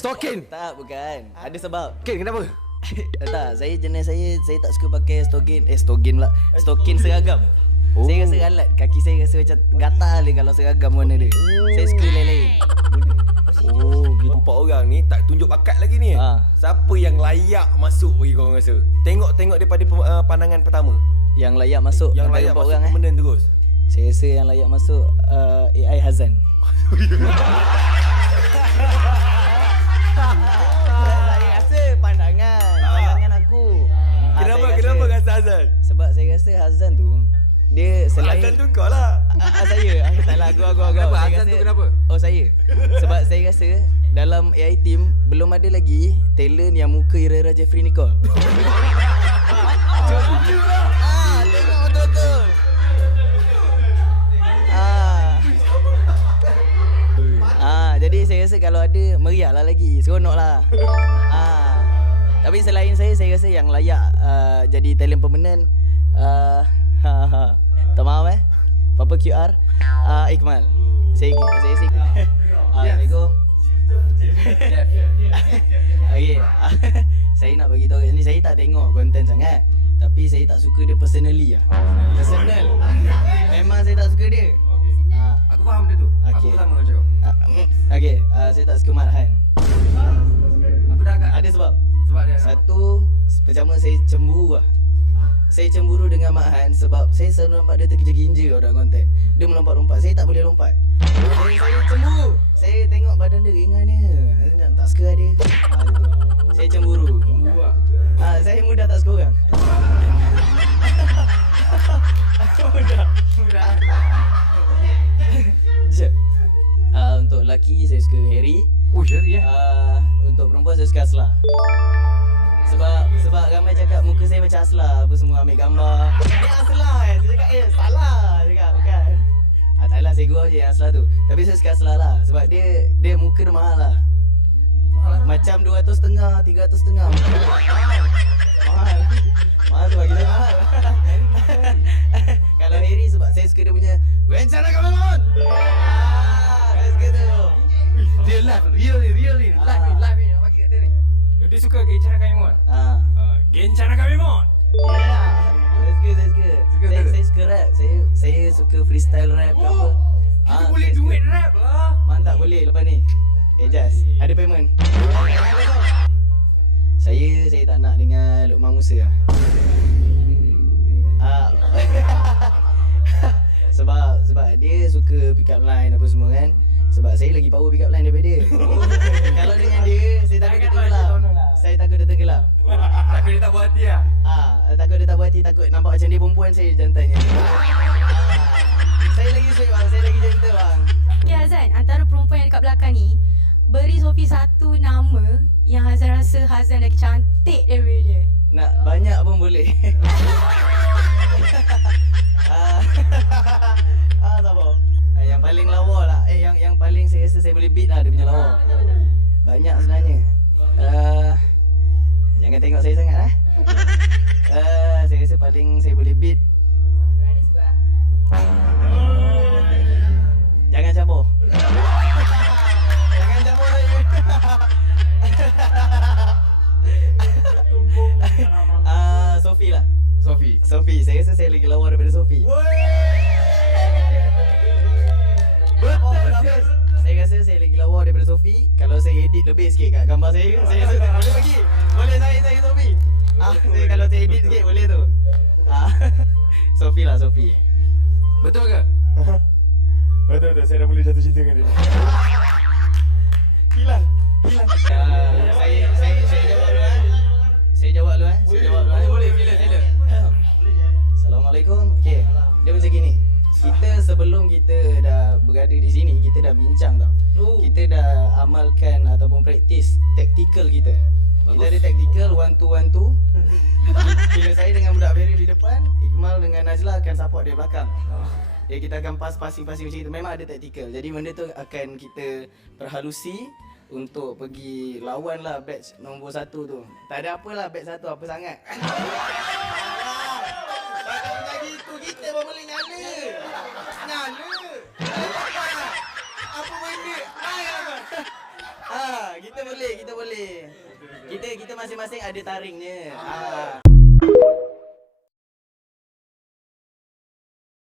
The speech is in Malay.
Stokin. Tak, bukan. Ada sebab. Kin, kenapa? Tak, saya tak suka pakai stokin pula. Stokin seragam. Saya rasa alat kaki saya rasa macam gatal dia kalau seragam warna dia. Saya suka lain-lain. Oh, gitu. Empat orang ni tak tunjuk bakat lagi ni. Siapa yang layak masuk bagi korang rasa? Tengok daripada pandangan pertama. Yang layak masuk Yang antara layak empat masuk orang komandan terus. Saya rasa yang layak masuk AI Hazan. Saya rasa pandangan aku. Kenapa rasa Hazan? Sebab saya rasa Hazan tu dia selain Hazan tu kau lah. Saya. Taklah aku. Kenapa? Saya Hazan tu kenapa? Oh, saya. Sebab saya rasa dalam AI team belum ada lagi talent yang muka Ira Jeffrey Nicole. Tengok betul-betul. Jadi saya rasa kalau ada meriah lah lagi, seronok lah. Tapi selain saya rasa yang layak jadi talent permanent tak maaf Papa QR Ikmal. Saya Assalamualaikum. Okay. Saya nak bagi tahu ni, saya tak tengok konten sangat, tapi saya tak suka dia personally lah. Personal. Memang saya tak suka dia. Aku faham dia tu. Aku sama macam kau. Okay, saya tak suka Marhan. Aku dah agak Ada sebab. Sebab dia Satu, pertama saya cemburu lah. Saya cemburu dengan Mak Han sebab saya selalu nampak dia terginja-ginja orang konten. Dia melompat-lompat, saya tak boleh lompat. Saya cemburu. Saya tengok badan dia ringan dia. Tak suka dia. Saya cemburu. Saya mudah tak suka orang. Mudah. Untuk lelaki saya suka Harry. Oh, Harry ya? Untuk perempuan saya suka Asla. Sebab ramai cakap muka saya macam Asla, apa semua ambil gambar. Dia Asla saya cakap salah. Cakap bukan. Taklah saya gurau je yang Asla tu. Tapi saya suka Asla lah sebab dia muka dia mahal lah. Macam 200.5, 300.5. Mahal tu bagi saya mahal. Kalau Harry sebab saya suka dia punya rencana Kameraman. Saya suka tu. Real life ni nak bagi kat dia ni. Dia suka Gencana Kamemon. Gencana Kamemon. Saya suka. Saya suka rap. Saya suka freestyle rap ke apa. Kita boleh duit rap lah. Mantap boleh lepas ni. Just ada payment. Saya tak nak dengan Luqman Musa lah. Sebab dia suka pick up line apa semua kan. Sebab saya lagi power pick up line daripada dia. Kalau dengan dia, saya takut dia tenggelam. Saya takut dia tenggelam. Takut dia tak buat hati lah. Takut dia tak buat hati, takut nampak macam dia perempuan, saya jantannya. Saya lagi sweet bang, saya lagi gentle bang. Ya Hazan, antara perempuan yang dekat belakang ni, beri Sophie satu nama yang Hazan rasa Hazan lagi cantik daripada dia. Nak banyak pun boleh. Sabar. Yang paling lawa lah. Yang paling saya rasa saya boleh beat lah dia punya lawa. Banyak sebenarnya. Jangan tengok saya sangat lah. Saya rasa paling saya boleh beat. Jangan cabur. Jangan cabur saya. Sophie lah. Sophie. Saya rasa saya lagi lawa daripada Sophie. Betul. Saya rasa saya lagi lawa daripada Sophie. Kalau saya edit lebih sikit kat gambar saya rasa boleh bagi. Boleh saya Sophie. Kalau saya edit sikit boleh tu. Sophie lah, Sophie. Betul ke? Betul, saya dah boleh jatuh cinta dengan dia. Hilang. Saya jawab dulu. Boleh, sila. Assalamualaikum. Okey, dia macam gini. Kita sebelum kita dah berada di sini, kita dah bincang tau. Kita dah amalkan ataupun praktis taktikal kita. Kita ada taktikal 1-2-1-2. Bila saya dengan budak Ferry di depan, Ikmal dengan Najla akan support dia belakang. Kita akan passing macam itu. Memang ada taktikal. Jadi benda tu akan kita perhalusi untuk pergi lawan lah batch nombor 1 tu. Tak ada apalah batch 1 apa sangat. Takkan macam gitu kita pun boleh nyala. Apa benda? Kita boleh. boleh. Kita masing-masing ada taringnya.